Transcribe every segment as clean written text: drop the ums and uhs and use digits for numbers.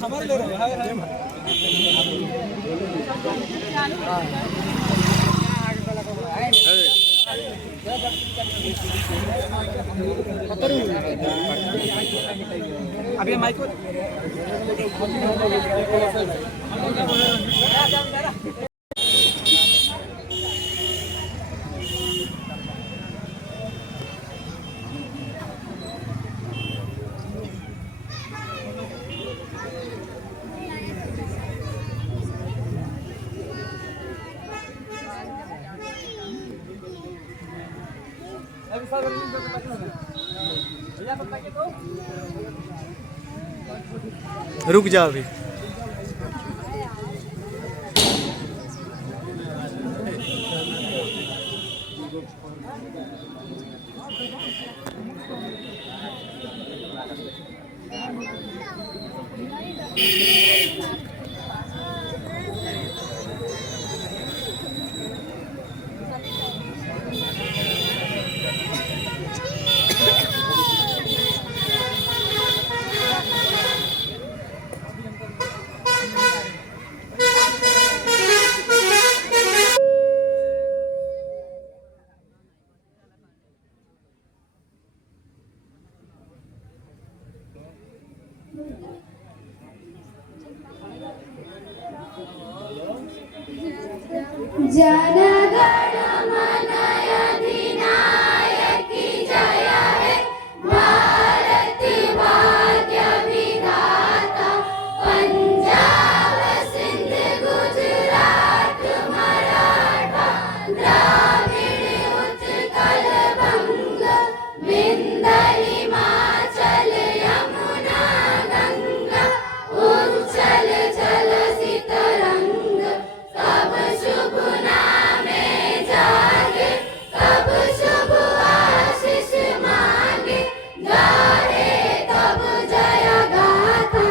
हमारे ले रहे हैं अभी माइक रुक जा अभी। जनगण मन अधिनायकी जय हे भारत भाग्य विधाता पंजाब सिंध गुजरात मराठा द्राविड़ उत्कल बंग विंध्य हिमाचल यमुना गंगा उच्चल जल सितरंग कब शुभ नामे जागे कब शुभ आशीष मांगे गाहे तब जय गाथा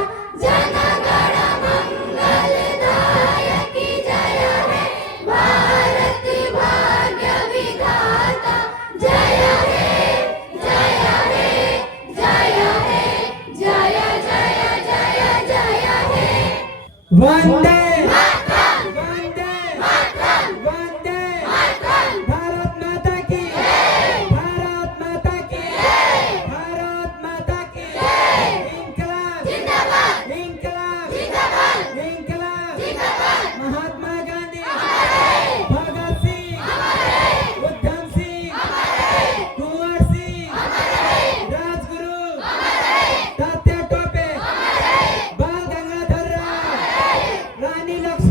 जनगण मंगल दायकी जय हे भारत भाग्य विधाता जय हे जय हे जय हे जय जय जय जय हे वंदे महात्मा गांधी भगत सिंह उधम सिंह कुंवर सिंह राजगुरु तात्या टोपे बाल गंगाधर राव रानी लक्ष्मी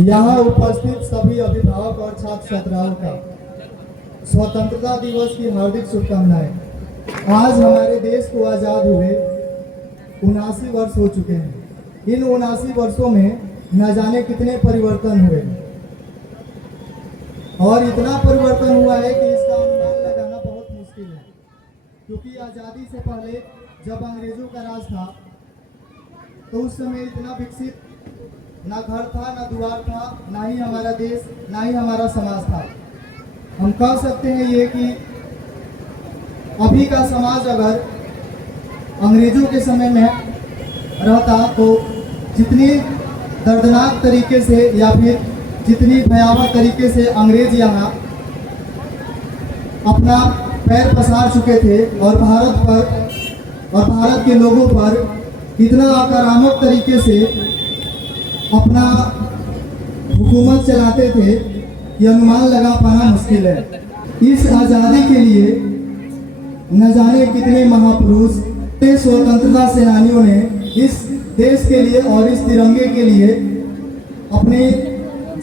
यहाँ उपस्थित सभी अभिभावक और छात्र छात्राओं का स्वतंत्रता दिवस की हार्दिक शुभकामनाएं। आज हमारे देश को आज़ाद हुए 79 वर्ष हो चुके हैं। इन 79 वर्षों में न जाने कितने परिवर्तन हुए और इतना परिवर्तन हुआ है कि इसका अनुमान लगाना बहुत मुश्किल है, क्योंकि आज़ादी से पहले जब अंग्रेजों का राज था तो उस समय इतना विकसित ना घर था, ना द्वार था, ना ही हमारा देश, ना ही हमारा समाज था। हम कह सकते हैं ये कि अभी का समाज अगर अंग्रेजों के समय में रहता तो जितनी दर्दनाक तरीके से या फिर जितनी भयावह तरीके से अंग्रेज यहाँ अपना पैर पसार चुके थे और भारत पर और भारत के लोगों पर इतना आक्रामक तरीके से अपना हुकूमत चलाते थे, ये अनुमान लगा पाना मुश्किल है। इस आज़ादी के लिए न जाने कितने महापुरुष, स्वतंत्रता सेनानियों ने इस देश के लिए और इस तिरंगे के लिए अपने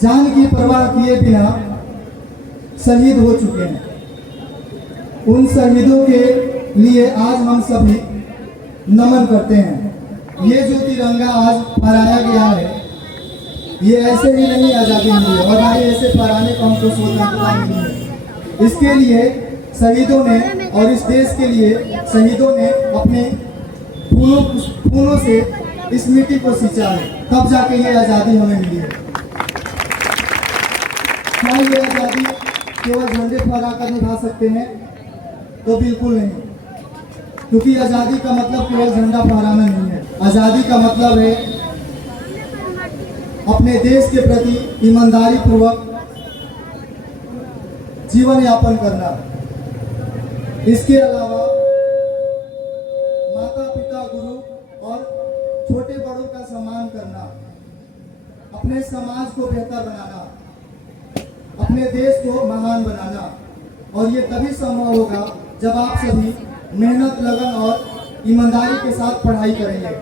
जान की परवाह किए बिना शहीद हो चुके हैं। उन शहीदों के लिए आज हम सभी नमन करते हैं। ये जो तिरंगा आज फहराया गया है, ये ऐसे ही नहीं आज़ादी मिली और ना ही ऐसे फहराने को हमको स्वतंत्रता मिली है। इसके लिए शहीदों ने और इस देश के लिए शहीदों ने अपने खूनों से इस मिट्टी को सींचा है, तब जाके ये आज़ादी हमें मिली है। क्या ये आज़ादी केवल झंडे फहरा कर निभा सकते हैं? तो बिल्कुल नहीं, क्योंकि आज़ादी का मतलब केवल झंडा फहराना नहीं है। आज़ादी का मतलब है अपने देश के प्रति ईमानदारी पूर्वक जीवन यापन करना। इसके अलावा माता पिता, गुरु और छोटे बड़ों का सम्मान करना, अपने समाज को बेहतर बनाना, अपने देश को महान बनाना। और ये तभी संभव होगा जब आप सभी मेहनत, लगन और ईमानदारी के साथ पढ़ाई करेंगे।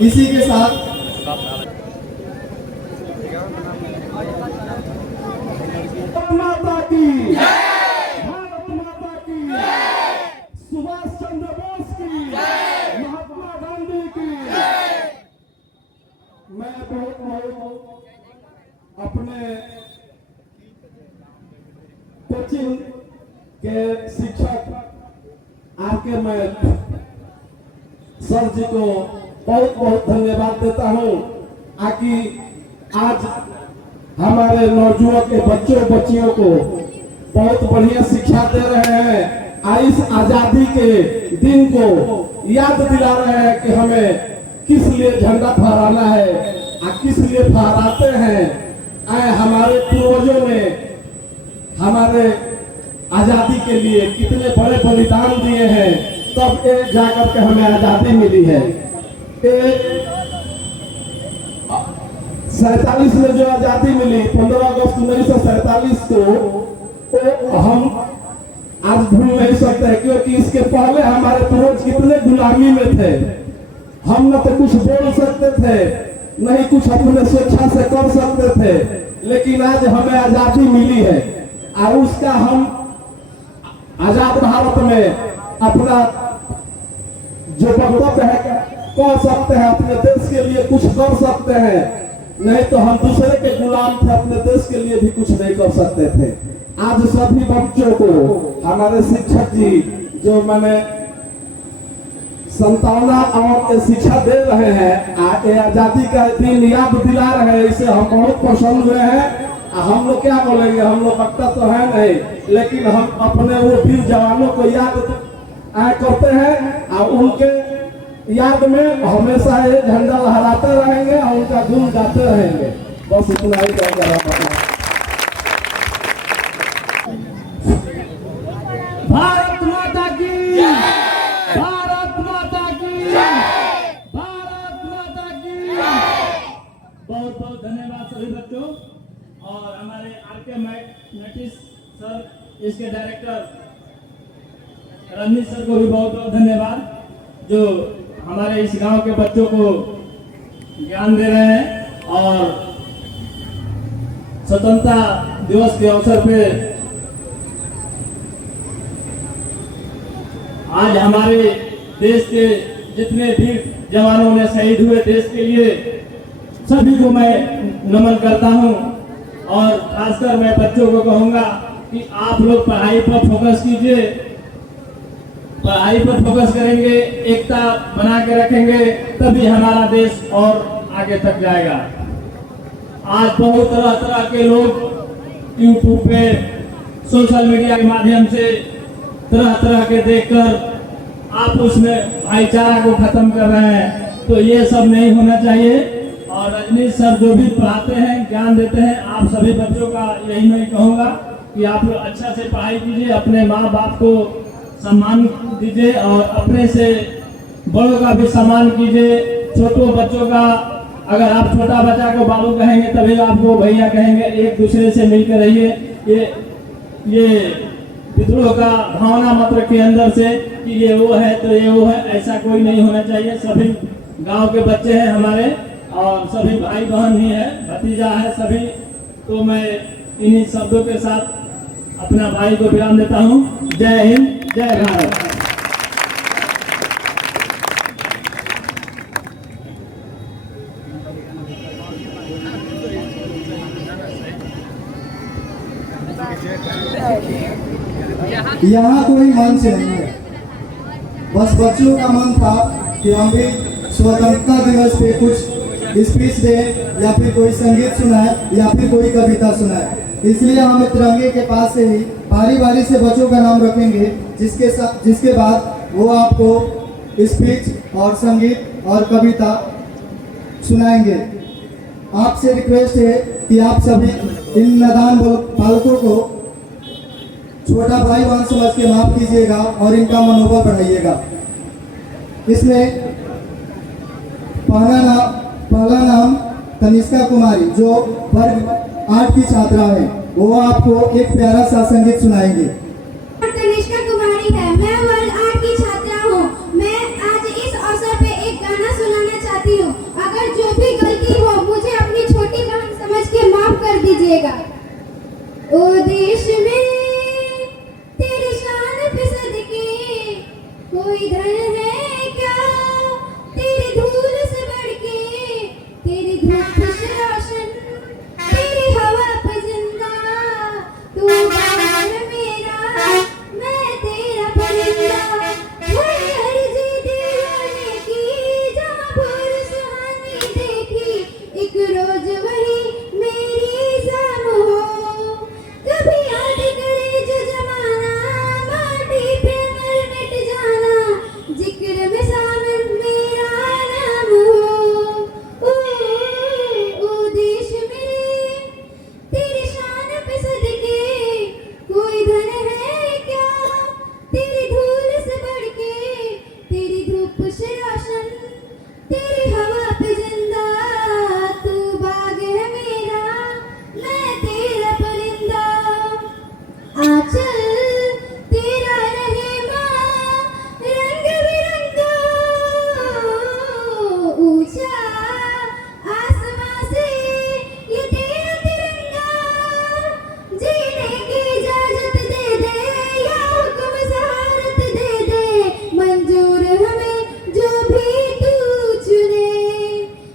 इसी के साथ माता की भारत माता की, सुभाष चंद्र बोस की, महात्मा गांधी की। मैं बहुत अपने कोचिंग के शिक्षक आर.के. मैथ सर जी को बहुत बहुत धन्यवाद देता हूँ, आकि आज हमारे नौजुवान के बच्चों बच्चियों को बहुत बढ़िया शिक्षा दे रहे हैं। इस आजादी के दिन को याद दिला रहे हैं कि हमें किस लिए झंडा फहराना है और किस लिए फहराते हैं। हमारे पूर्वजों ने हमारे आजादी के लिए कितने बड़े बलिदान दिए हैं, तब एक जाकर के हमें आजादी मिली है। 47 में जो आजादी मिली 15 अगस्त 1947 को, तो हम आज भूल नहीं सकते, क्योंकि इसके पहले हमारे पूर्वज कितने गुलामी में थे। हम न तो कुछ बोल सकते थे, नहीं कुछ अपने स्वेच्छा से कर सकते थे, लेकिन आज हमें आजादी मिली है और उसका हम आजाद भारत में अपना जो वक्तव्य है कह सकते हैं, अपने देश के लिए कुछ कर सकते हैं। नहीं तो हम दूसरे के गुलाम थे, अपने देश के लिए भी कुछ नहीं कर सकते थे। आज सभी बच्चों को हमारे शिक्षक जी जो मैंने संतावना और शिक्षा दे रहे हैं, आजादी का दिन याद दिला रहे हैं, इसे हम बहुत पसंद हुए हैं। हम लोग क्या बोलेंगे, हम लोग वक्ता तो है नहीं, लेकिन हम अपने वो वीर जवानों को याद करते हैं और उनके याद में हमेशा ये झंडा लहराते रहेंगे और उनका गुण गाते रहेंगे। बस इतना ही कहना पड़ता है। भारत माता की, भारत माता की, भारत माता की। बहुत बहुत धन्यवाद सभी बच्चों और हमारे आर.के. मैथिस सर, इसके डायरेक्टर रंजीत सर को भी बहुत बहुत धन्यवाद, जो हमारे इस गांव के बच्चों को ज्ञान दे रहे हैं और स्वतंत्रता दिवस के अवसर पे आज हमारे देश के जितने भी जवानों ने शहीद हुए देश के लिए सभी को मैं नमन करता हूं और खासकर मैं बच्चों को कहूंगा कि आप लोग पढ़ाई पर फोकस कीजिए। पढ़ाई पर फोकस करेंगे, एकता बना के रखेंगे, तभी हमारा देश और आगे तक जाएगा। आज बहुत तरह तरह के लोग यूट्यूब पे सोशल मीडिया के माध्यम से तरह तरह के देखकर आप उसमें भाईचारा को खत्म कर रहे हैं, तो ये सब नहीं होना चाहिए। और रजनीश सर जो भी पढ़ाते हैं, ज्ञान देते हैं, आप सभी बच्चों का यही मैं कहूँगा कि आप लोग अच्छा से पढ़ाई कीजिए, अपने माँ बाप को सम्मान दीजिए और अपने से बड़ों का भी सम्मान कीजिए। छोटों बच्चों का, अगर आप छोटा बच्चा को बाबू कहेंगे तभी आपको भैया कहेंगे, एक दूसरे से मिलकर रहिए। ये विद्रोह का भावना मत रखिए अंदर से कि ये वो है तो ये वो है, ऐसा कोई नहीं होना चाहिए। सभी गांव के बच्चे हैं हमारे और सभी भाई बहन ही है, भतीजा है सभी। तो मैं इन्हीं शब्दों के साथ अपना भाई को विराम देता हूँ। जय हिंद, जय भारत। यहाँ कोई मंच नहीं है, बस बच्चों का मन था कि हम भी स्वतंत्रता दिवस पे कुछ स्पीच दें या फिर कोई संगीत सुनाए या फिर कोई कविता सुनाए। इसलिए हम तिरंगे के पास से ही बारी बारी से बच्चों का नाम रखेंगे, जिसके बाद वो आपको स्पीच और संगीत और कविता सुनाएंगे। आपसे रिक्वेस्ट है कि आप सभी इन नादान बालकों को छोटा भाई बहन समझ के माफ कीजिएगा और इनका मनोबल बढ़ाइएगा। इसमें पहला नाम तनिष्का कुमारी जो वर्ग 8 की छात्रा है, वो आपको एक प्यारा सा संगीत सुनाएंगे। तनिष्का कुमारी है, मैं वर्ग 8 की छात्रा हूँ। मैं आज इस अवसर पे एक गाना सुनाना चाहती हूँ। अगर जो भी गलती हो मुझे अपनी छोटी बहन समझ के माफ कर दीजिएगा। ओ देश में तेरी शान पे सदके कोई धन है क्या, तेरी धूल से बढ़ के, तेरी धूप से रोशन, तेरी हवा पे जिंदा, तू बाहर मेरा, मैं तेरा परिंदा। वही अर्जी दीवाने की जहाँ भोर सुहानी देखी, एक रोज वही मेरी शाम हो। कभी याद करे जो जमाना, माटी पे मर मिट जाना, जिक्र में सामन मेरा नाम हो। ओ देश मेरे तेरी शान पे सदके कोई धन है क्या, तेरी धूल से बढ़ के, तेरी धूप से रोशन, तेरी हवा पे जिंदा, तू बाग है मेरा, मैं तेरा परिंदा। आंचल तेरा रहे माँ रंग बिरंगा, ऊंचा आसमां से ये तेरा तिरंगा। जीने की इजाजत दे दे या हुक्म सहारत दे दे, मंजूर हमें जो भी तू चुने।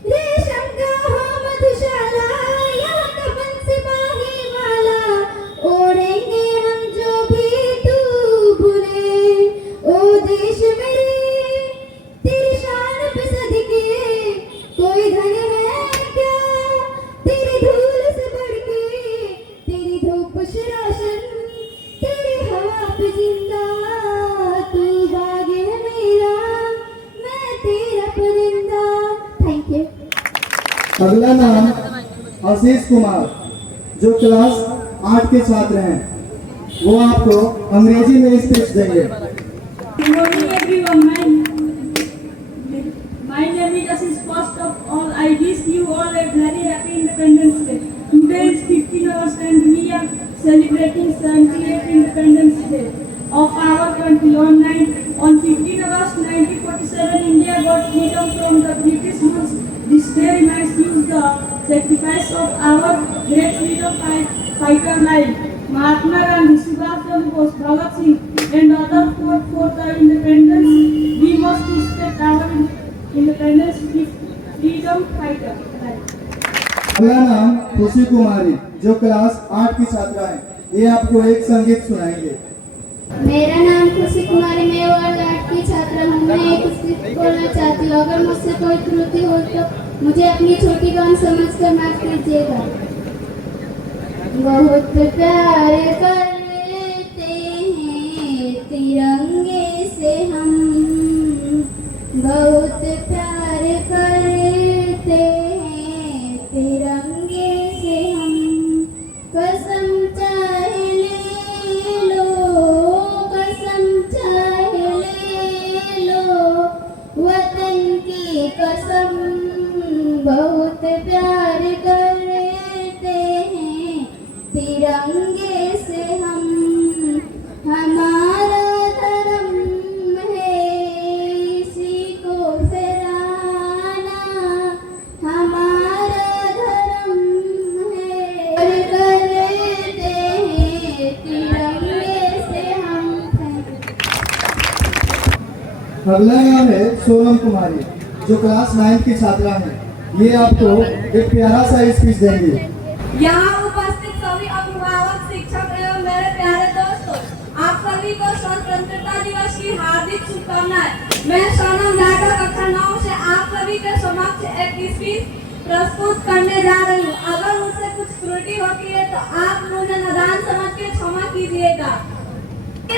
रेशम का हो मधुशाला या कफन सिपाही वाला, ओढ़ेंगे हम जो भी तू बुने। ओ देश मेरे तेरी शान पे सदके कोई धन है क्या, तेरी धूल से बढ़ के, तेरी धूप से रोशन, तेरी हवा पे जिंदा, तू बाग है मेरा, मैं तेरा परिंदा। Thank you. अगला नाम आशीष कुमार जो क्लास 8 के छात्र हैं, वो आपको अंग्रेजी में स्पीच देंगे। Good morning everyone. My name is Ashish. First of all, I wish you all a very happy Independence Day. Today is 15 August and we are celebrating 78th Independence Day of our country. On 15 August 1947, India got freedom from the British rule. This day sacrifice of our great freedom fighter like Mahatma Gandhi, Subhash Chandra Bose, Bhagat Singh, and others fought for the independence. We must respect our independence freedom fighter. अगला नाम खुशी कुमारी जो class 8 की छात्रा है, ये आपको एक संगीत सुनाएंगे। मेरा नाम खुशी कुमारी, मैं वर्ग 8 की छात्रा हूँ। मैं एक स्क्रिप्ट बोलना चाहती हूँ। अगर मुझसे कोई त्रुटि हो तो मुझे अपनी छोटी बहन समझकर माफ कीजिएगा। बहुत प्यार करते हैं तिरंगे से हम, बहुत प्यार करते हैं तिरंगे से हम। कसम चाहे ले लो, कसम चाहे ले लो, वतन की कसम। बहुत प्यार करते हैं तिरंगे से हम। हमारा धर्म है इसी को फहराना, हमारा धर्म है। करते हैं तिरंगे से हम। अगला नाम है सोनम कुमारी जो क्लास 9 की छात्रा है, ये आपको एक प्यारा सा स्पीच देंगे। यहाँ उपस्थित सभी अभिभावक, शिक्षक एवं मेरे प्यारे दोस्तों, आप सभी को स्वतंत्रता दिवस की हार्दिक शुभकामनाएं। मैं सोनम झाकर कक्षा 9 से आप सभी के समक्ष एक स्पीच प्रस्तुत करने जा रही हूँ। अगर मुझसे कुछ त्रुटि होती है तो आप मुझे नादान समझ के क्षमा कीजिएगा।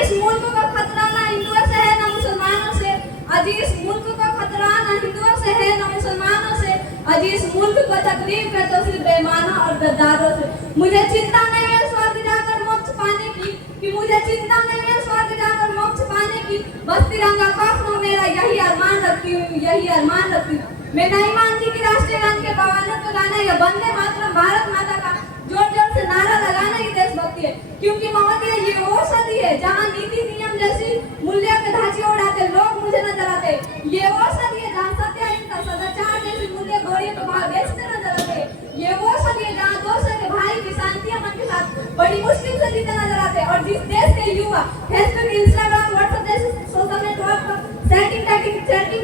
इस मुल्क का खतरा न हिंदुओं से है न मुसलमानों से। आज इस मुल्क का खतरा न हिंदुओं से है न मुसलमानों से। आज इस मुल्क को तकलीफ है तो सिर्फ बेईमानों और गद्दारों से। मुझे चिंता नहीं है स्वर्ग जाकर मोक्ष पाने की, कि मुझे चिंता नहीं है स्वर्ग जाकर मोक्ष पाने की। बस तिरंगा कौम मेरा यही अरमान रखती हूँ, यही अरमान रखती हूँ। मैं नहीं मानती कि राष्ट्रीय गान के बवालों को गाना या वंदे मातरम भारत माता का जोर जोर से नारा लगाना ही देशभक्ति है। क्योंकि महोदय ये वो सदी है जहाँ नीति नियम जैसी मूल्य के ढांचे उड़ाते लोग मुझे नजर आते। ये वो सदी है जहाँ सत्य, अहिंसा, सदाचार जैसी मूल्य घोड़े को भाव बेचते नजर आते। ये वो सदी है जहाँ दोस्त के भाई की शांति मन के साथ बड़ी मुश्किल से जीते नजर आते। और जिस देश के युवा फेसबुक, इंस्टाग्राम, व्हाट्सएप जैसे सोशल नेटवर्क पर चैटिंग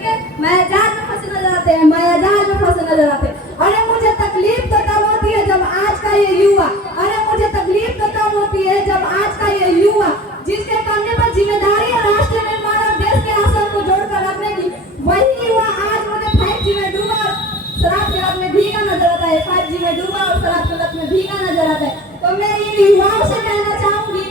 के मायाजाल में फंसे नजर आते हैं, मायाजाल में फंसे नजर आते हैं। अरे मुझे तकलीफ तो तब होती है जब आज का ये युवा, अरे मुझे तकलीफ तो तब होती है जब आज का ये युवा जिसके कंधे पर जिम्मेदारी है राष्ट्र निर्माण और देश के आसन को जोड़कर रखने की, वही युवा आज मुझे 5G में डूबा और शराब के लत में भीगा नजर आता है। 5G में डूबा और शराब के लत में भीगा नजर आता है। तो मैं इन युवाओं से कहना चाहूंगी,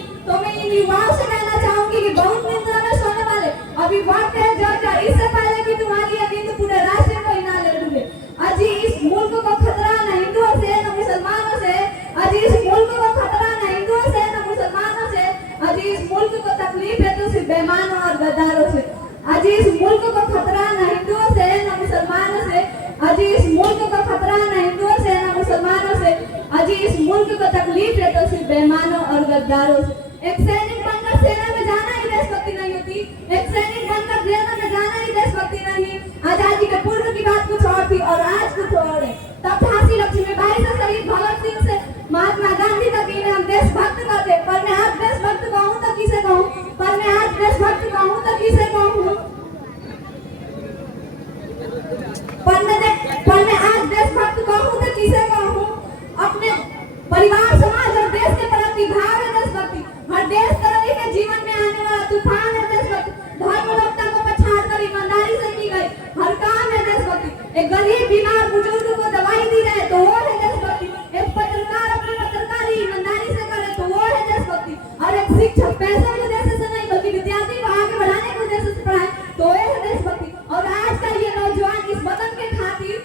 कि बहुत निंदा में सोने वाले अभी वक्त है जर्जर, इससे पहले कि तुम्हारी ये नींद पूरे राष्ट्र को हिला ले डूबे। आज इस मुल्क को खतरा न हिंदुओं से न मुसलमानों से। आज इस मुल्क को खतरा न हिंदुओं से न मुसलमानों से। आज इस मुल्क को तकलीफ है तो सिर्फ बेईमानों और गद्दारों से। आज इस मुल्क को खतरा न हिंदुओं से न मुसलमानों से। आज इस मुल्क को खतरा न हिंदुओं से न मुसलमानों से। आज इस मुल्क को तकलीफ है तो सिर्फ बेईमानों और गद्दारों से। एक सैनिक बनकर सेना में जाना ही देशभक्ति नहीं होती। एक सैनिक बनकर सेना में जाना ही देशभक्ति नहीं। आजादी के पूर्व की बात कुछ और थी और आज कुछ और है। तब झांसी लक्ष्मीबाई से शहीद भगत सिंह से महात्मा गांधी तक इन्हें हम देशभक्त कहते। पर मैं आज देशभक्त कहूँ तो किसे कहूँ? पर मैं आज देशभक्त कहूँ तो किसे कहूँ? पर मैं आज देशभक्त कहूँ तो किसे कहूँ? अपने परिवार, समाज और देश के प्रति भाव है देशभक्ति। हर देश तरह के जीवन में आने वाला तूफान है देशभक्ति। धर्मनिरपेक्षता को पछाड़ कर ईमानदारी से की गई हर काम है देशभक्ति। एक गरीब बीमार बुजुर्ग को दवाई दी जाए तो वो है देशभक्ति। एक पत्रकार अपनी पत्रकारी ईमानदारी से करे तो वो है देशभक्ति। और एक शिक्षक पैसे के उद्देश्य से नहीं बल्कि विद्यार्थी को आगे बढ़ाने के उद्देश्य से पढ़ाए तो वो है देशभक्ति। और आज का ये नौजवान इस वतन के खातिर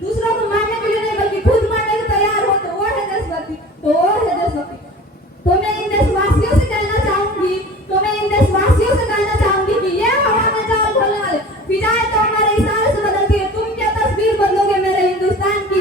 दूसरों को मारने के लिए नहीं बल्कि खुद मारने को तैयार हो तो वो है देशभक्ति। तो वो है देशभक्ति। तो मैं इन देशवासियों से कहना चाहूंगी कि ये हवा में जाओ बोलने वाले फिजाएं तो हमारे इशारे से बदलती है। तुम क्या तस्वीर बदलोगे मेरे हिंदुस्तान की?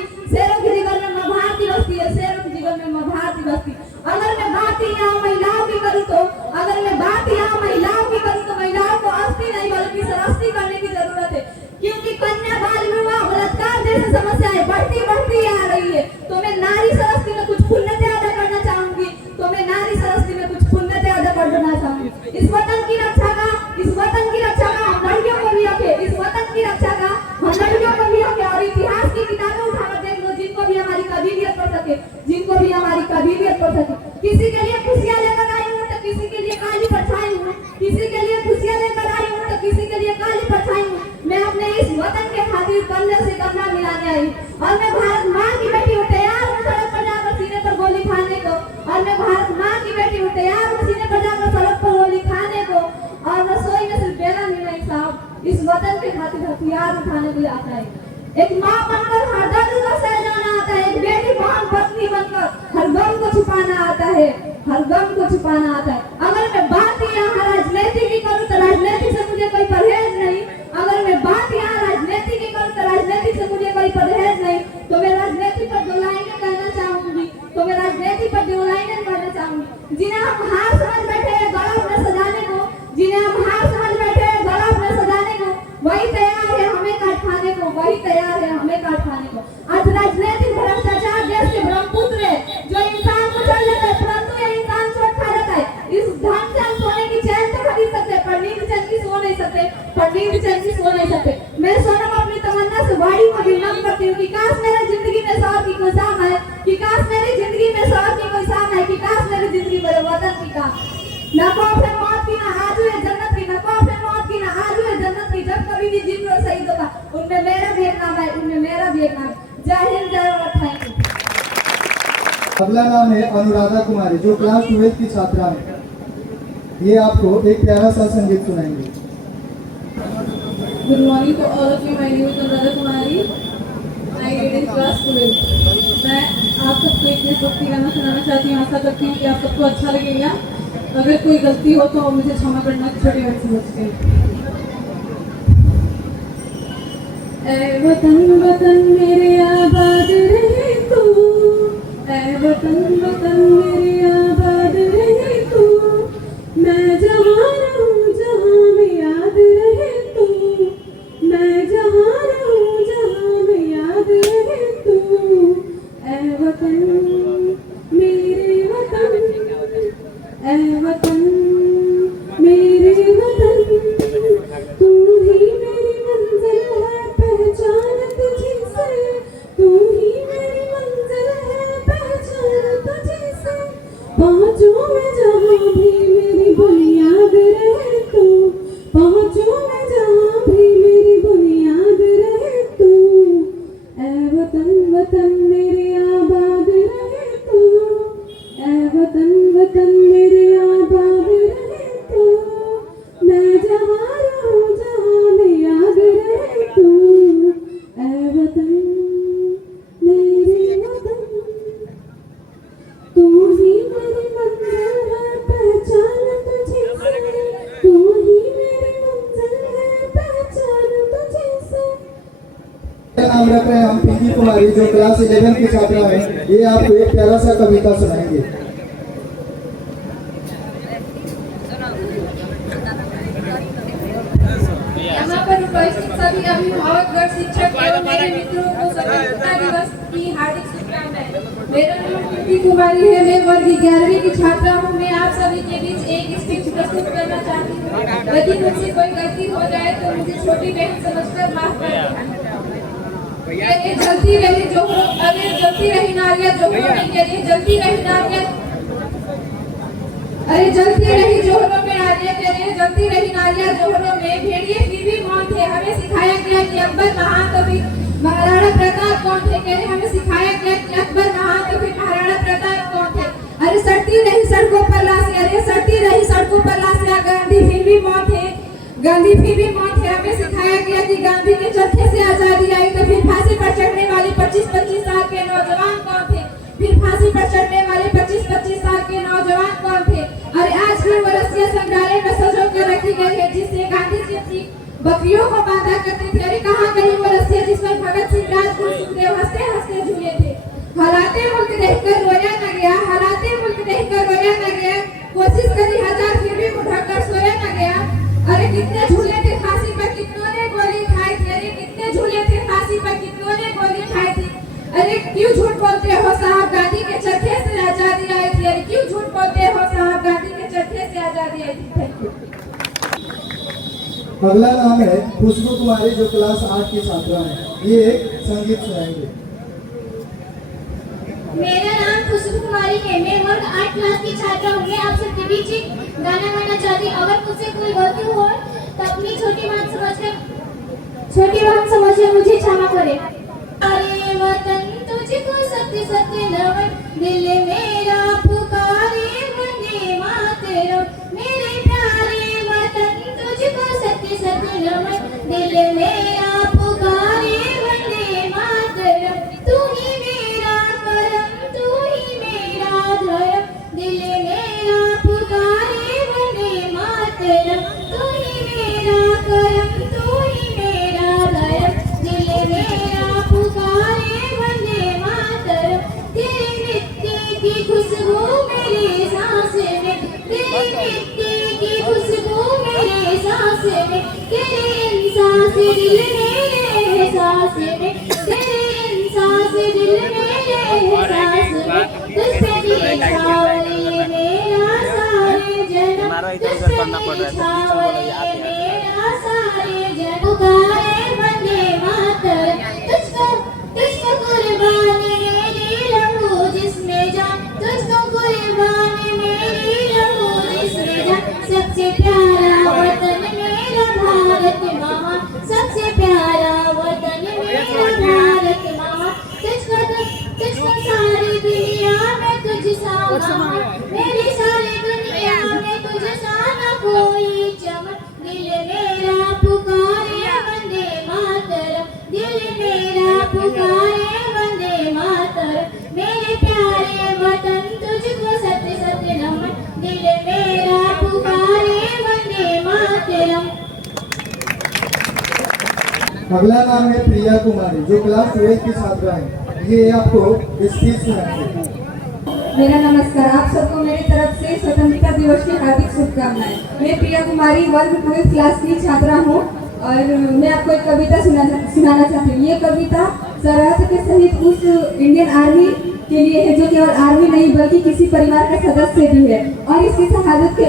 सके, जिनको भी हमारी काबिलियत पड़ सके। किसी के लिए खुशियाँ लेकर आई हूँ तो किसी के लिए काली परछाई हूँ, किसी के लिए खुशियाँ लेकर आई हूँ तो किसी के लिए काली परछाई हूँ। मैं अपने इस वतन के खातिर कंधे से कंधा मिलाने आई और मैं भारत माँ की बेटी हूँ, तैयार हूँ सड़क पर जाकर सीने पर गोली खाने को। और मैं भारत माँ की बेटी हूँ, तैयार हूँ सीने पर जाकर सड़क पर गोली खाने को। और रसोई में सिर्फ बेला नहीं साहब, इस वतन के खातिर हथियार उठाने को आता है। एक माँ बनकर हर दर्द को सह जाना आता है, एक बेटी बहन पत्नी बनकर हर गम को छुपाना आता है, हर गम को छुपाना आता है। अगर मैं बात यहाँ राजनीति की करूँ तो राजनीति से मुझे कोई परहेज नहीं, अगर मैं बात यहाँ राजनीति की करूँ तो राजनीति से मुझे कोई परहेज नहीं। तो मैं राजनीति पर दो लाइनें कहना चाहूंगी, तो मैं राजनीति पर दो लाइनें कहना चाहूंगी। जिन्हें हम हार समझ बैठे हैं गला अपने सजाने को, जिन्हें हम हार समझ बैठे हैं गला अपने सजाने को, वही तैयार है हमें काट खाने को, वही तैयार है हमें काट खाने को। आज राजनीतिक भ्रष्टाचार देश के ब्रह्मपुत्र है जो इंसान को चल लेता है, परंतु ये इंसान चोट खा जाता है। इस धन से हम सोने की चैन तो खरीद सकते, पर नींद चैन की सो नहीं सकते, पर नींद चैन की सो नहीं सकते। मैं सोनम अपनी तमन्ना से वाड़ी को विनम्र करती हूँ कि काश मेरी जिंदगी में सौर की कोई शाम है, कि काश मेरी जिंदगी में सौर की कोई शाम है, कि काश मेरी जिंदगी मेरे वतन की काम। ना खौफ है मौत की, ना आजू है जन्नत की, ना खौफ है मौत की, ना आजू है जन्नत की। जब कभी भी जिक्र और शहीदों का, उनमें मेरा भी एक नाम है, उनमें मेरा भी एक नाम है। जय हिंद, जय भारत, थैंक यू। अगला नाम है अनुराधा कुमारी जो क्लास 12th की छात्रा है। ये आपको एक प्यारा सा संगीत सुनाएंगे। Good morning to all of you. My name is Anuradha Kumari. I read in class 12. मैं आप सबको एक देशभक्ति गाना सुनाना चाहती हूँ। आशा करती हूँ कि आप सबको अच्छा लगेगा। अगर कोई गलती हो तो मुझे क्षमा करना, छोटी बात समझ के। ऐ वतन वतन मेरे आबाद रहे तू, ऐ वतन वतन मेरे आबाद रहे तू, मैं जहाँ रहूँ जहाँ में याद रहे तू, मैं जहाँ रहूँ जहाँ में याद रहे तू, ऐ वतन मेरे वतन, ऐ वतन मेरे वतन, तू ही मेरी मंजिल है पहचान तुझी से, तू ही मेरी मंजिल है पहचान तुझी से, पहुँचूं मैं जहाँ भी मेरी बुनियाद रहे तू, पहुँचूं मैं जहाँ भी मेरी बुनियाद रहे तू, ऐ वतन वतन मेरे आबाद रहे तू, ऐ वतन वतन मेरे आबाद रहे तू, मैं जहाँ रहूँ जहाँ में याद रहे तू, ऐ वतन मेरे वतन, तू ही मेरी मंजिल है पहचान तुझे से, तू ही मेरी मंजिल है पहचान तुझे से। नाम रख रहे हैं हम पिंकी कुमारी जो क्लास 11th की छात्रा है। ये आपको एक प्यारा सा कविता सुनाएंगे। यहाँ पर उपस्थित सभी अभिभावक, शिक्षक एवं मेरे मित्रों को स्वतंत्रता दिवस की हार्दिक शुभकामनाएं। मेरा नाम पिंकी कुमारी है, मैं वर्ग 11वीं की छात्रा हूँ। मैं आप सभी के बीच एक स्पीच प्रस्तुत करना चाहती हूँ। यदि मुझसे कोई गलती हो जाए तो मुझे छोटी बहन समझकर माफ कर देना। अरे जलती रही जोहरों, अरे जलती रही नारियां जोहरों में, के लिए जलती रही नारियां, अरे जलती रही जोहरों में नारियां, के लिए जलती रही नारियां जोहरों में, भेड़िए फिर भी मौन थे। हमें सिखाया गया कि अकबर महान तो फिर महाराणा प्रताप कौन थे, कह रहे हमें सिखाया गया कि अकबर महान तो फिर महाराणा प्रताप कौन थे। अरे सड़ती रही सड़कों पर लाशें, अरे सड़ती रही सड़कों पर लाशें, गांधी फिर भी मौन थे, गांधी फिर भी मौन थे। हमें सिखाया गया कि गांधी के चरखे से आजादी आई तो फिर फांसी पर चढ़ने वाले 25-25 साल के नौजवान कौन थे, फिर फांसी पर चढ़ने वाले 25-25 साल के नौजवान कौन थे। और आज भी वो रस्सियां संग्रहालय में सजो कर रखी गई है जिससे गांधी जी बकरियों को बांधा करते थे। अरे कहाँ गई वो रस्सियां जिस पर भगत सिंह, राजगुरु, सुखदेव हंसते हंसते झूले थे। हालाते मुल्क देखकर रोया न गया, हालाते मुल्क देखकर रोया न गया, कोशिश करी हजार फिर भी मुँह ढककर सोया न गया। अरे कितने झूले थे फांसी पर कितनों ने गोली खाई थी, अरे कितने झूले थे फांसी पर कितनों ने गोली खाई थी। अरे क्यों झूठ बोलते हो साहब, गांधी के चरखे से आजादी आई थी। अरे क्यों झूठ बोलते हो साहब, गांधी के चरखे से आजादी आई थी। Thank you. अगला नाम है खुशबू कुमारी जो क्लास 8 की छात्रा है। ये एक संगीत सुनाएंगे। मेरा नाम खुशबू कुमारी है। मैं वर्ग 8 क्लास की छात्रा हूँ। मैं आप सबके बीच एक गाना गाना चाहती हूँ। अगर मुझसे कोई गलती हो तो अपनी छोटी बात समझकर मुझे क्षमा करे। अरे वतन तुझको सत्य सत्य नमन, दिल मेरा पुकारे वंदे मातरम। मेरे प्यारे वतन तुझको सत्य सत्य नमन, दिल मेरा पुकारे वंदे मातरम। तू ही मेरा करम, तू ही मेरा धर्म, दिल मेरा पुकारे वंदे मातरम। तू ही मेरा करम, तू ही मेरा धर्म, दिल मेरा पुकारे वंदे मातरम। तेरी मिट्टी की खुशबू मेरी सांस में, तेरी मिट्टी की खुशबू मेरी सांस में, तेरे इंसास दिल मेरे एहसास में, तेरे इंसास दिल मेरे एहसास में। तुझसे निछावरे मेरा सारे जन्म, तुझसे निछावरे मेरा सारे जन्म। पुकारे वंदे मातरम, तुझको कुर्बानी मेरी रहू जिसमें जान, तुझको कुर्बानी मेरी रहू जिसमें जान। सबसे प्यारा वतन मेरा भारत माँ, सबसे प्यारा वतन मेरा भारत माँ। तुझको सारी दुनिया में तुझ सा महान, मेरी सारी दुनिया में तुझ सा न कोई चमन। दिल मेरा पुकारे वंदे मातरम, दिल मेरा पुकारे वंदे मातरम। मेरे प्यारे वतन तुझको सत्य सत्य नमन, दिल मेरा पुकारे वंदे मातरम। अगला नाम है प्रिया कुमारी, जो क्लास 12 की छात्रा है। ये आपको स्पीच सुनाएंगे। मेरा नमस्कार। आप सबको मेरी तरफ से स्वतंत्रता दिवस की हार्दिक शुभकामनाएं। मैं प्रिया कुमारी वर्ग 12 क्लास की छात्रा हूँ और मैं आपको एक कविता सुनाना चाहती हूँ। ये कविता सरहद के सहित उस इंडियन आर्मी के लिए है जो केवल आर्मी नहीं बल्कि किसी परिवार का सदस्य भी है। और इसकी शहादत के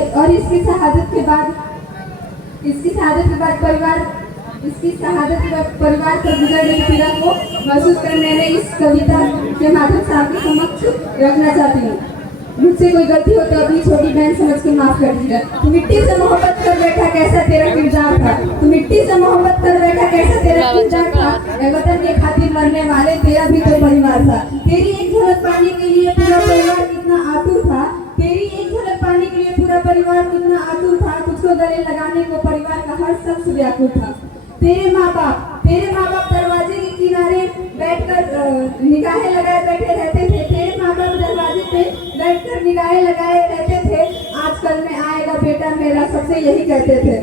बाद परिवार पर गुजर रही पीड़ा को महसूस करने में इस कविता के माध्यम से आपके समक्ष रखना चाहती हूँ। मुझसे कोई गलती हो तो अपनी छोटी बहन समझ के माफ कर दीजिए। तू मिट्टी से मोहब्बत कर बैठा कैसा तेरा किरदार था, तू मिट्टी से मोहब्बत कर बैठा कैसा तेरा किरदार था। वतन के खातिर मरने वाले तेरा भी तो परिवार था। तेरी एक झलक पाने के लिए पूरा परिवार कितना आतुर था, तेरी एक झलक पाने के लिए पूरा परिवार कितना आतुर था। तुझको गले लगाने को परिवार का हर शख्स व्याकुल था। तेरे माँ बाप दरवाजे के किनारे बैठकर निगाहें लगाए बैठे रहते थे। तेरे माँ बाप दरवाजे पे बैठकर निगाहें लगाए रहते थे। आजकल में आएगा बेटा मेरा, सबसे यही कहते थे।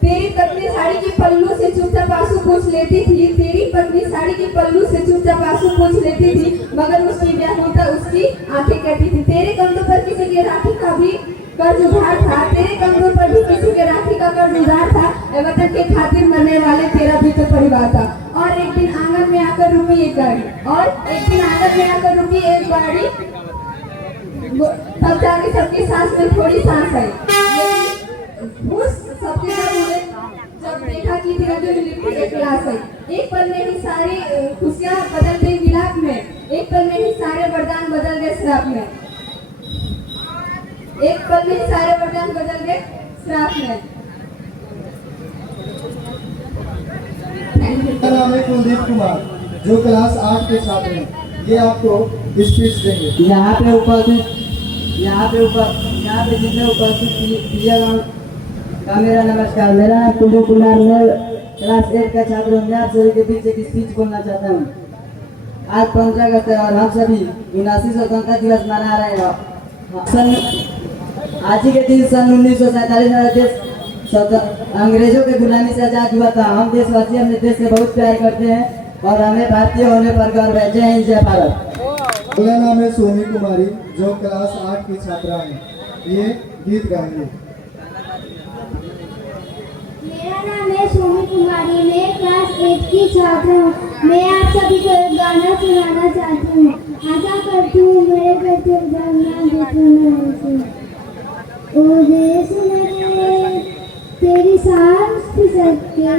तेरी पत्नी साड़ी की पल्लू से चुपचाप आंसू पोंछ लेती थी, तेरी पत्नी साड़ी की पल्लू से चुपचाप आंसू पोंछ लेती थी, मगर उसकी व्याकुलता उसकी आंखें कहती थी। तेरे कंधों पर किसी के राखी का भी कर्ज उधार था, तेरे कंधों पर भी किसी के राखी का कर्ज उधार था। वतन के खातिर मरने वाले तेरा भी तो परिवार था। और एक दिन आंगन में आकर रुकी एक गाड़ी, तब जाके सबकी सांस में थोड़ी सांस आई। उस सबके जब देखा कि एक क्लास है। एक पल में ही सारी खुशियाँ बदल गई विलाप में, एक पल में ही सारे वरदान बदल गए श्राप में, एक पल में ही सारे वरदान बदल गए श्राप में। मेरा नाम है कुलदीप कुमार, जो क्लास 8 के छात्र हैं। ये आपको स्पीच देंगे। यहाँ पे जितने उपस्थित प्रियगण का मेरा नमस्कार। मेरा नाम कुलदीप कुमार, मैं क्लास 8 का छात्र हूँ। मैं आप सभी के बीच एक स्पीच बोलना चाहता हूँ। आज 15 अगस्त है और हम सभी 79 स्वतंत्रता दिवस मना रहे हैं। आज ही के दिन सन 1947 में देश अंग्रेजों के गुलामी से आजाद हुआ था। हम देशवासी अपने देश से बहुत प्यार करते हैं और हमें भारतीय होने पर गर्व है। जय हिंद, जय भारत। अगला नाम है सोनी कुमारी, जो क्लास 8 की छात्रा है। ये गीत गाएंगे। मेरा नाम है सोनी कुमारी, मैं क्लास 8 की छात्र हूँ। मैं आप सभी को एक गाना सुनाना चाहती हूँ। आशा करती हूँ मेरे करते ओ देश मेरे तेरी सांस खिसक के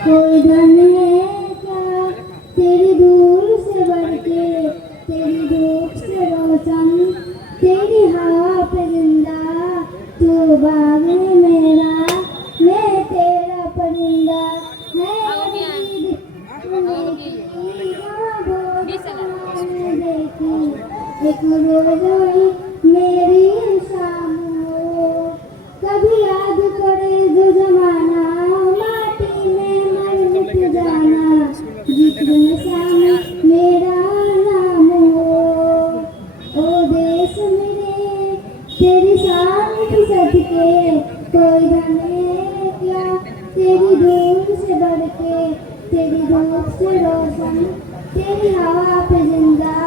कोई धन है क्या, तेरी दूर से बढ़ के एक रोई मेरी शाम हो, कभी याद करे जो जमाना, माटी में मर मिट जाना, जितने सामने मेरा नाम हो। ओ देश मेरे तेरी शान की सदके, कोई बने क्या तेरी धूप से बढ़ के, तेरी धूप से रोशन, तेरी हवा पे जिंदा,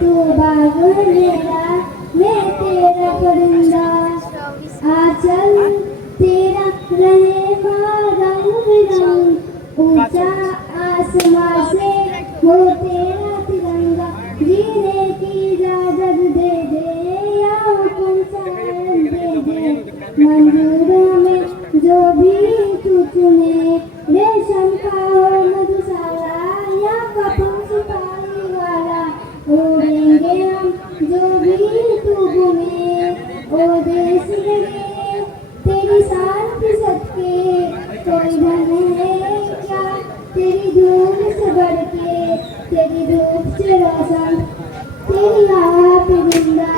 तू बाग मेरा, मैं तेरा परिंदा। आंचल तेरा रहेगा रंग बिरंग, ऊंचा आसमां से हो तेरा तिरंगा, जीने की इजाजत दे दे या हुक्म चाहत दे दे, मंजूर हमें जो भी तू चुने, रेशम का हो मधुशाला या कपन सिपाही वाला, उड़ेंगे हम जो भी तू बुने। ओ देश मेरे तेरी शान की सदके, कोई बने क्या तेरी धूप से बढ़ के, तेरी धूप से रोशन, तेरी हवा पे जिंदा,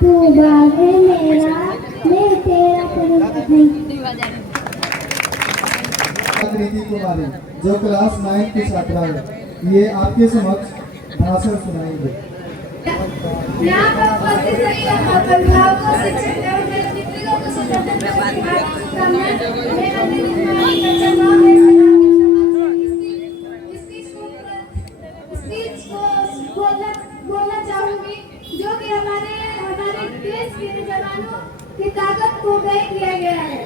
तू बाग है मेरा, मैं तेरा परिंदा। कृति कुमारी जो क्लास 9 की छात्रा है, ये आपके समक्ष भाषण सुनाएंगे। यहाँ पर उपस्थित सभी अभिभावकों, शिक्षक एवं मेरे मित्रों को सुप्रभात मैं अंजलि कुमारी कक्षा 9 में स्पीच को बोलना चाहूंगी, जो कि हमारे देश के जवानों की ताकत को तय किया गया है।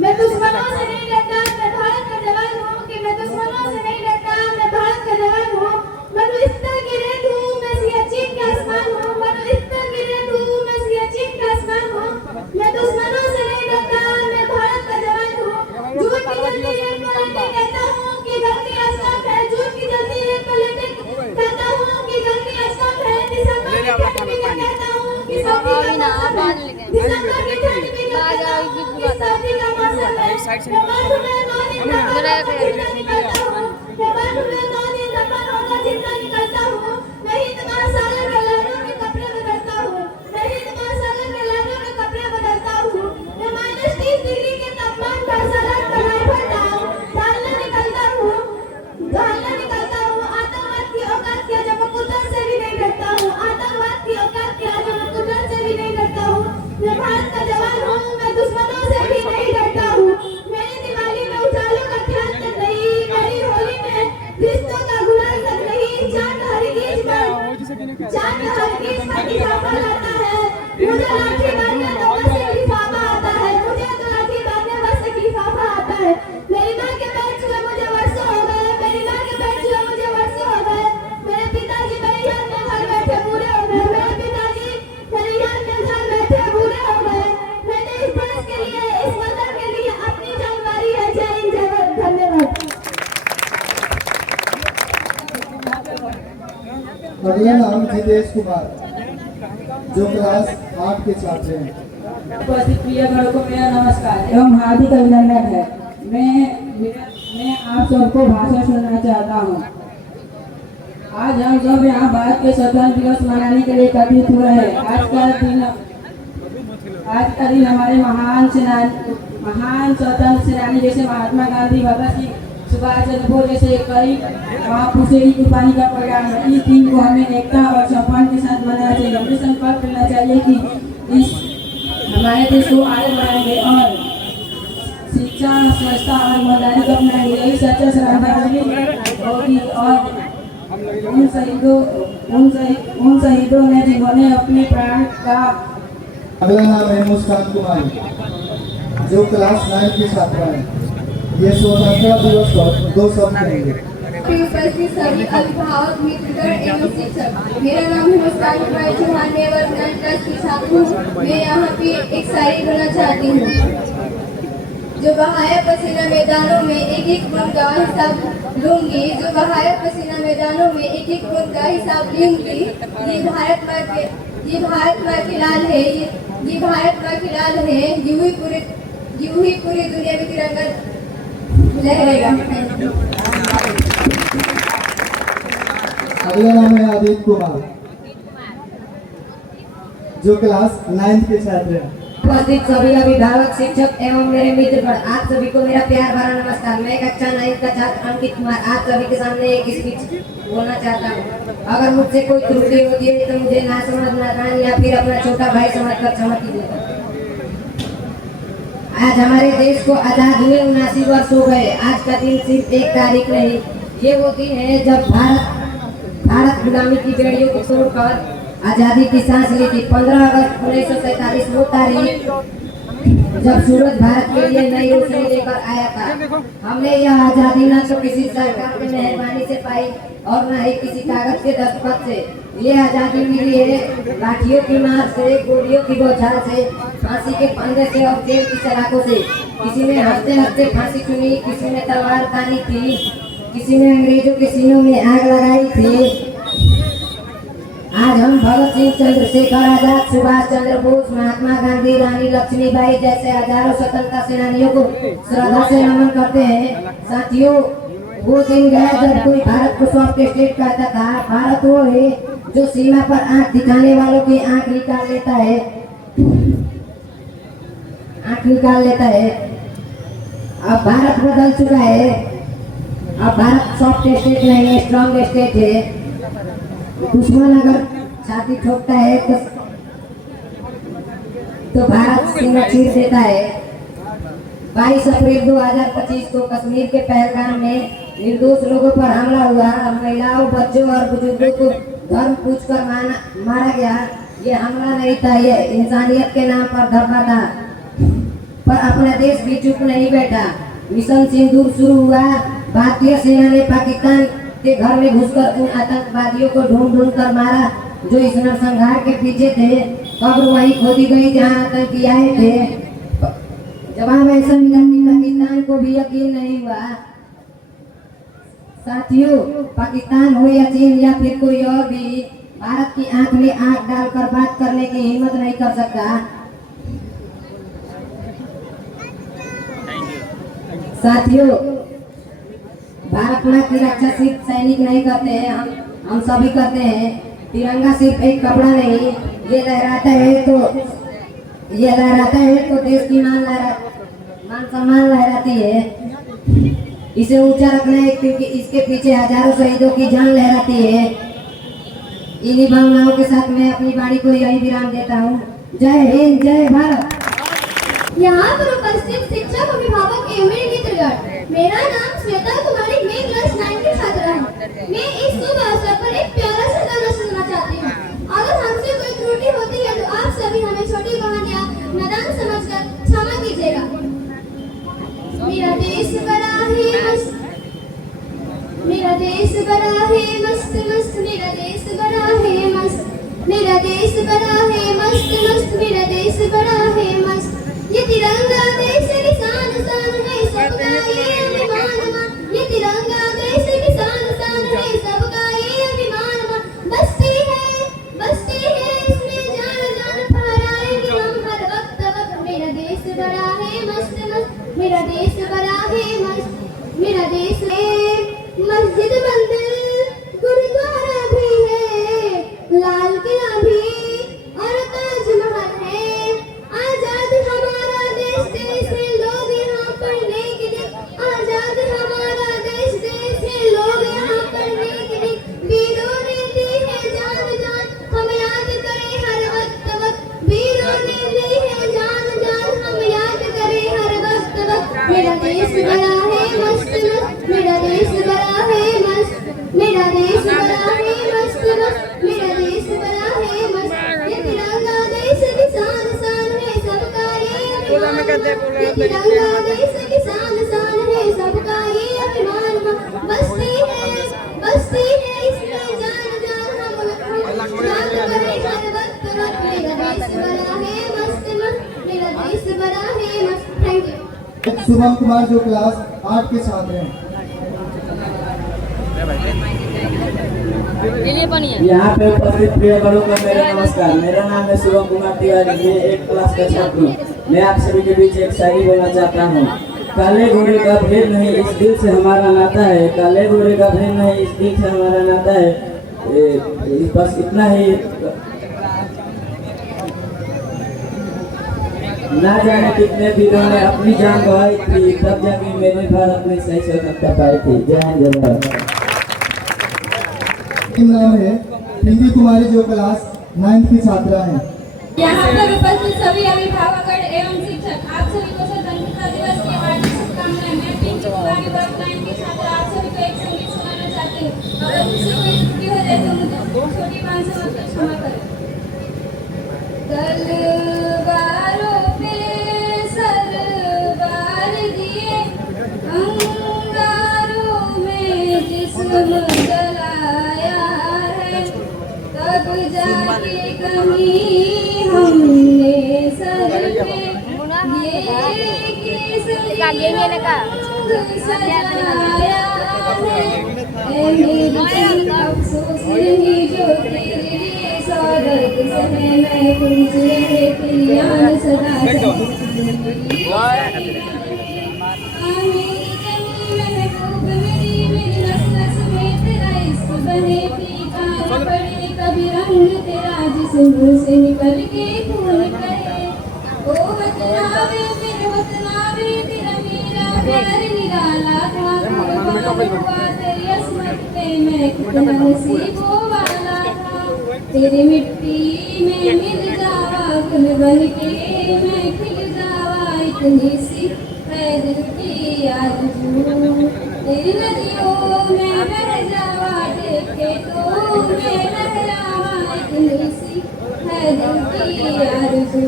मैं दुश्मनों से नहीं डरता, मैं भारत का जवान हूँ, कि मैं दुश्मनों से नहीं डरता, मैं भारत का जवान हूँ। मरुस्थल की रेत हूँ, मैं सियाचिन का आसमान हूँ, मरुस्थल की रेत हूँ, मैं सियाचिन का आसमान हूँ। मैं दुश्मनों से नहीं डरता, मैं भारत का जवान हूँ। झूठ की जल्दी रेत को लेके कहता हूँ कि गलती असम है, झूठ की जल्दी रेत को लेके कहता हूँ कि गलती असम है। दिसंबर की ठंड में कहता हूँ कि सर्दी का मौसम है, दिसंबर की ठंड में कहता हूँ कि सर्दी का मौसम है। मैं मालूम है 9 दिन का जिंदा निकलता हूँ, मैं मालूम है 9 दिन का जिंदा निकलता हूँ। मैं हिंद महासागर के लहरों में कपड़े बदलता हूँ, मैं हिंद महासागर के लहरों में कपड़े बदलता हूँ। मैं -30 डिग्री के तापमान पर सड़क पर राइफल डालने निकलता हूँ, आतंकवाद की औकात किया जब मैं कुदरत से भी नहीं डरता हूँ, आतंकवाद की औकात किया जब मैं कुदरत से भी नहीं डरता हूँ। मैं भारत का जवान हूँ, मैं दुश्मनों से भी नहीं डरता हूँ। मेरी दिवाली में उजालों का ख्याल कर रही, मेरी होली में रिश्तों का गुलाल कर रही, चांद हर गीत पर लिफाफा लाता है। मुझे लाठी बांधने तो बस एक लिफाफा आता है, मुझे तो लाठी बांधने बस एक लिफाफा आता है। मेरी माँ के पैर छुए मुझे वर्षों हो गए, मेरी माँ के पैर छुए मुझे वर्षों हो गए। मेरे पिताजी मेरे याद में घर बैठे बूढ़े हो गए, मेरे पिताजी मेरे याद में घर बैठे बूढ़े हो गए। मैंने इस देश के लिए, इस वतन के लिए अपनी जान मारी है। जय हिंद, जय भारत। धन्यवाद। अगला नाम जितेश कुमार जो क्लास 8 के छात्र हैं। उपस्थित प्रिय गणों को मेरा नमस्कार एवं हार्दिक अभिनंदन है। मैं आप सबको भाषण सुनाना चाहता हूँ। आज हम सब यहाँ भारत के स्वतंत्रता दिवस मनाने के लिए एकत्रित हुए हैं। आज का दिन हमारे महान स्वतंत्र सेनानी जैसे महात्मा गांधी, भगत सिंह, सुभाष चंद्र बोस जैसे कई महापुरुषों की कुर्बानी का परिणाम है। इस दिन को हमें एकता और सम्मान के साथ मनाना चाहिए। हमें संकल्प लेना चाहिए कि इस हमारे देश को आगे बढ़ाएंगे और शिक्षा, स्वच्छता और ईमानदारी को अपनाएंगे। यही सच्चा श्रद्धांजलि होगी और उन शहीदों ने जिन्होंने अपने प्राण का। अगला नाम है मुस्कान कुमारी जो क्लास 9 की छात्रा है। ये स्वतंत्रता दिवस पर 2 शब्द कहेंगे। उपस्थित सभी अभिभावक, मित्रगण एवं शिक्षक, मेरा नाम है मुस्कान कुमारी चौहान, मैं वर्ग 9 की छात्र हूँ। मैं यहाँ पे एक शायरी बोलना चाहती हूँ। जो बहाया पसीना मैदानों में एक एक बूंद का हिसाब लूंगी, जो बहाया पसीना मैदानों में एक एक बूंद का हिसाब लूंगी। ये भारत माँ की लाल है, ये भारत माँ की लाल है। यूं ही पूरी दुनिया में तिरंगा लहरेगा। अगला नाम है आदित्य कुमार जो क्लास 9th के छात्र हैं। उपस्थित सभी अभिभावक, शिक्षक एवं मेरे मित्र पर आप सभी को मेरा प्यार भरा नमस्कार। मैं कक्षा 9 का छात्र अंकित कुमार आप सभी के सामने एक स्पीच बोलना चाहता हूँ। अगर मुझसे कोई त्रुटि होती है तो मुझे ना समझ, नादान या फिर अपना छोटा भाई समझकर क्षमा कीजिएगा। आज हमारे देश को आजाद हुए 79 वर्ष हो गए। आज का दिन सिर्फ एक तारीख नहीं, ये वो दिन है जब भारत गुलामी की बेड़ियों को तोड़कर आजादी की सांस ली थी। 15 अगस्त 1947 वो तारीख जब सूरज भारत के लिए नई रोशनी लेकर आया था। हमने यह आजादी न तो किसी सरकार की मेहरबानी से पाई और न ही किसी कागज के दस्तखत से। ये आजादी मिली है लाठियों की मार से, गोलियों की बौछार से, फांसी के फंदे से और जेल की सलाखों से। किसी ने हंसते हंसते फांसी चुनी, किसी ने तलवार तानी थी, किसी ने अंग्रेजों के सीनों में आग लगाई थी। आज हम भगत सिंह, चंद्रशेखर आजाद, सुभाष चंद्र बोस, महात्मा गांधी, रानी लक्ष्मीबाई जैसे हजारों स्वतंत्रता सेनानियों को श्रद्धा से नमन करते हैं। साथियों, वो दिन गया जब कोई भारत को सॉफ्ट स्टेट कहता था। भारत वो है जो सीमा पर आंख दिखाने वालों की आंख निकाल लेता है, आंख निकाल लेता है। अब भारत बदल चुका है। अब भारत सॉफ्ट स्टेट नहीं है, स्ट्रॉन्ग स्टेट है। दुश्मन अगर छाती ठोकता है तो भारत सीना चीर देता है। 22 अप्रैल 2025 को कश्मीर के पहलगाम में निर्दोष लोगों पर हमला हुआ। महिलाओं, बच्चों और बुजुर्गों को धर्म पूछकर मारा गया। ये हमला नहीं था, ये इंसानियत के नाम पर धब्बा था। पर अपना देश भी चुप नहीं बैठा। मिशन सिंदूर शुरू हुआ। भारतीय सेना ने पाकिस्तान के घर में घुसकर उन आतंकवादियों को ढूंढ कर मारा जो इस नरसंहार के पीछे थे। कब्र वहीं खोदी गई जहां आतंकी आए थे। जवाब ऐसा मिला कि पाकिस्तान को भी यकीन नहीं हुआ। साथियों, पाकिस्तान हो या चीन या फिर कोई और भी भारत की आंख में आंख डालकर बात करने की हिम्मत नहीं कर सकता। साथियों, भारत माँ की रक्षा सिर्फ सैनिक नहीं करते हैं, हम सभी करते हैं। तिरंगा सिर्फ एक कपड़ा नहीं, ये लहराता है तो देश की मान सम्मान लहराती है। इसे ऊंचा रखना है क्योंकि इसके पीछे हजारों शहीदों की जान लहराती है। इन्हीं भावनाओं के साथ मैं अपनी वाणी को यही विराम देता हूँ। जय हिंद, जय भारत। यहाँ पर उपस्थित शिक्षक, अभिभावक एवं मेरे मित्रगण, मेरा नाम श्वेता कुमारी, मैं क्लास 9 की छात्रा हूँ। मैं इस शुभ अवसर पर एक प्यारा सा गाना सुनना चाहती हूँ। अगर हमसे कोई त्रुटि होती है तो आप सभी हमें छोटी बहन या नादान समझकर क्षमा कीजिएगा। मेरा देश बड़ा है मस्त, मेरा देश बड़ा है मस्त मस्त, मेरा देश बड़ा है मस्त, मेरा देश बड़ा है मस्त मस्त, मेरा देश बड़ा है मस्त। ये तिरंगा देश की शान शान है सबका ये अभिमान मान। ये तिरंगा देश की शान शान है सबका ये अभिमान मान। बस्ती है इसमें जान जान फहराएंगे हम हर वक्त वक्त। मेरा देश बड़ा है मस्त मस्त, मेरा देश बड़ा है मस्त, मेरा देश है। मस्जिद, मंदिर, गुरुद्वारा भी है, लाल किला भी और ताजमहल है। आजाद हमारा देश है, लोग यहाँ पढ़ने के लिए। आजाद हमारा देश है, लोग यहाँ पढ़ने के लिए। वीरों ने दी है जान जान, हम याद करें हर वक्त वक्त। वीरों ने दी है जान जान, हम याद करें हर वक्त वक्त। मेरा देश बड़ा है मस्त मस्त, मेरा देश बड़ा है मस्त, मेरा देश बड़ा है मस्त मस्त, मेरा देश बड़ा है मस्त। ये तिरंगा देश की शान शान है सबका ये अभिमान। ये तिरंगा देश की शान शान है सबका ये अभिमान। बस्ती है इसमें जान जान हम याद करें हर वक्त वक्त। मेरा देश बड़ा है मस्त मस्त, मेरा देश बड़ा है मस्त। Thank you. शुभम कुमार जो क्लास 8 के छात्र हैं। यहाँ पे उपस्थित प्रिय बड़ों का मेरा नमस्कार। मेरा नाम है शुभम कुमार तिवारी, मैं 8 क्लास का छात्र हूँ। मैं आप सभी के बीच एक शायरी बोलना चाहता हूँ। काले गोरे का भेद नहीं, इस दिल से हमारा नाता है। काले गोरे का भेद नहीं, इस दिल से हमारा नाता है। बस इतना ही। ना जाने कितने वीरों ने अपनी जान गंवाई थी, तब जाके मेरे भारत में सही स्वतंत्रता पाई थी। जय हिंद जय भारत। नाम है पिंकी कुमारी जो क्लास 9th की छात्रा है। यहाँ पर उपस्थित सभी अभिभावकगण एवं शिक्षक, आप सभी को स्वतंत्रता दिवस की हार्दिक शुभकामनाएं। मैं पिंकी कुमारी वर्ग 9 की छात्रा आप सभी को एक संगीत सुनाना चाहती हूँ। अगर मुझसे कोई त्रुटि हो जाए तो मुझे छोटी बात समझ कर क्षमा करें। तलवारों पे सरवार दिए, अंगारों में जिस्म जलाया है, तब जाके कमी हमने सर पे ये केसरी रंग सजाया है। ऐ मेरी अफसोस नहीं जो तेरे लिए सौगत सहे, मैं कुछ रहे पियान सदा मेरी नस नस में तेरा इश्क बने, फीका न पड़े कभी रंग तेरा जिस्म से निकल के खून बहे। ओ वतनावे मेरे वतनावे, तेरा मेरा प्यार निराला था, कुर्बान हुआ तेरी अस्मत पे मैं कितना नसीबों वाला था। तेरी मिट्टी में मिल जावा गुल बन के मैं खिल जावा, इतनी सी है दिल की आरज़ू। तेरी नदियों में बह जावा, देखे तो मैं लहरावा, इतनी सी है दिल की आरज़ू।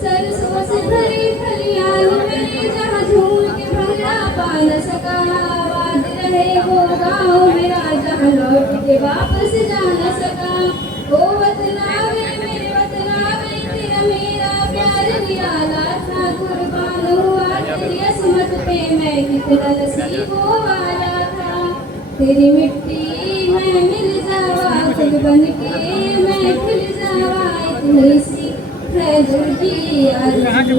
सरसों से भरी खलियान में जहाँ झूम के भला पा न सका, आबाद रहे वो गाँव मेरा जहाँ लौट के वापस जा न सका। ओ वतनावे मेरे वतनावे, तेरा मेरा प्यार निराला था, कुर्बान हुआ तेरी अस्मत पे मैं कितना नसीबों वाला था। तेरी मिट्टी में मिल जावा फूल बन के मैं खिल जावा, इतनी सी है दिल की आरज़ू।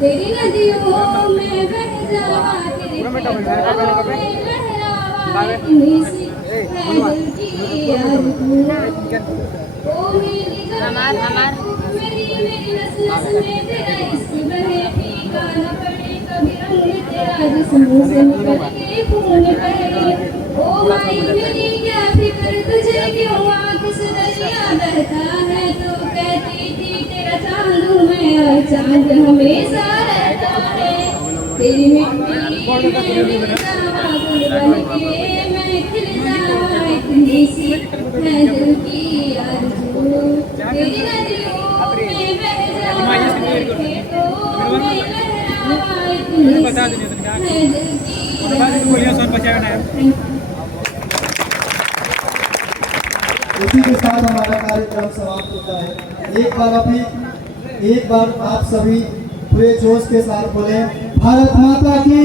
तेरी नदियों में बह जावा, तेरे पेड़ों में लहरावा, इतनी सी है दिल की आरज़ू। ओ मेरी मेरी नस नस में तेरा इश्क बहे, फीका न पड़े कभी रंग तेरा जिस्म से निकल के खून बहे। ओ माई मेरी क्या फिक्र तुझे क्यों आँख से दरिया बहता है, तो कहती थी तेरा चांद मैं और चांद हमेशा रहता है। तेरी मिट्टी में मिल जावा गुल बन के मैं खिल जावा, इतनी सी है दिल की आरज़ू। तेरी नदियों में बह जावा, खेतों में लहरावा, इतनी सी है दिल की आरज़ू। इसी के साथ हमारा कार्यक्रम समाप्त होता है। एक बार आप सभी पूरे जोश के साथ बोले भारत माता की।